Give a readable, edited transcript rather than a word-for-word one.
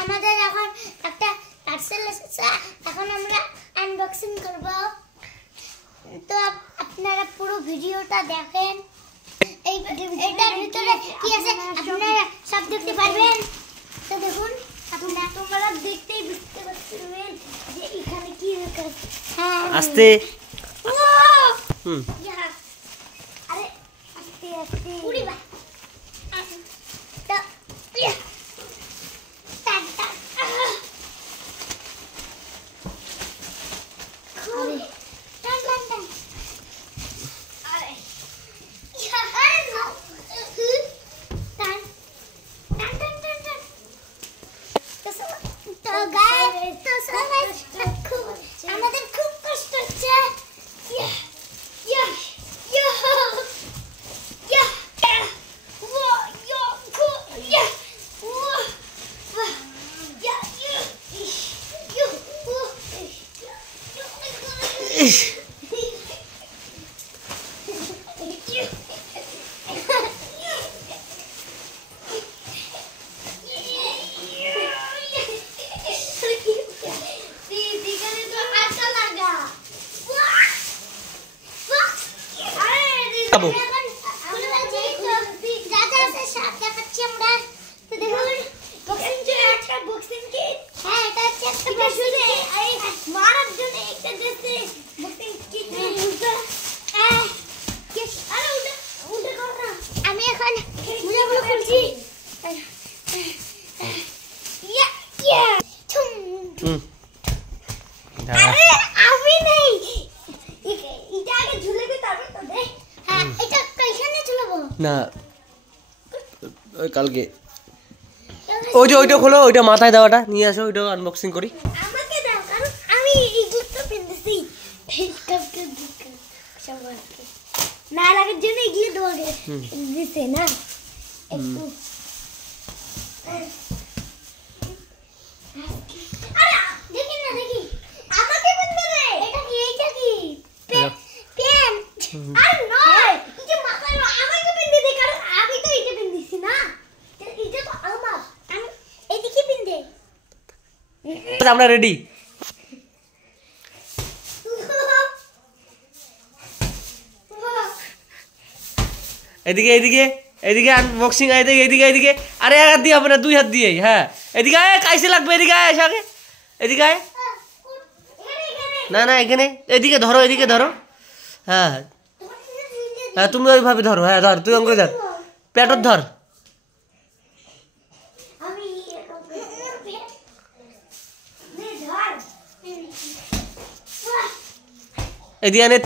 আমাদের এখন একটা পার্সেল এসেছে, এখন আমরা আনবক্সিং করব। তো আপনারা পুরো ভিডিওটা দেখেন। এইটার ভিতরে কি আছে আপনারা সব দেখতে পারবেন। তো দেখুন, তোমরা দেখতেই বুঝতে পারবেন যে এখানে কি আছে। হ্যাঁ আস্তে আরে আস্তে আস্তে উড়ি বা তো টান টান আরে টান টান টান আরে আরে নো টান টান টান টান টান তো গাইস তো সবাই আমাদের খুব কষ্ট হচ্ছে। আমি এখন মুজাগুলো খুলছি। আরে আমি নেই, এটা আগে ঝুলাবি তারপর তো দে। হ্যাঁ এটা কইখানে ঝুলাবো না, কালকে ওই যে ওইটা খোলো, ওইটা মাথায় দেওয়াটা নিয়ে আসো, ওইটা আনবক্সিং করি। আমাকে দাও, কারণ আমি এগুলো তো পিনতেছি না লাগার জন্য এগুলো দেওয়া দিতে না একটু। আরে দেখি না দেখি আমাকে পিনতে দে। এটা কি? এইটা কি পেন? আর নয়, এটা মাথায় আমাকে পিনতে দে, কারণ আমি তো এটা পিনতেছি না, এটা তো আমার। আমি এইদিকে পিনতে। আমরা রেডি। এদিকে এদিকে এদিকে আনবক্সিং, এদিকে এদিকে এদিকে। আরে এক হাত দিয়ে হবে না, দুই হাত দিয়েই। হ্যাঁ এদিকে আয়, কাইসে লাগবে, এদিকে আয় আগে, এদিকে আয়। না না এখানে, এদিকে ধরো, এদিকে ধরো। হ্যাঁ হ্যাঁ তুমি ওইভাবে ধরো। হ্যাঁ ধর, তুই অঙ্কুরে ধর, পেটর ধর। এদিকে এনে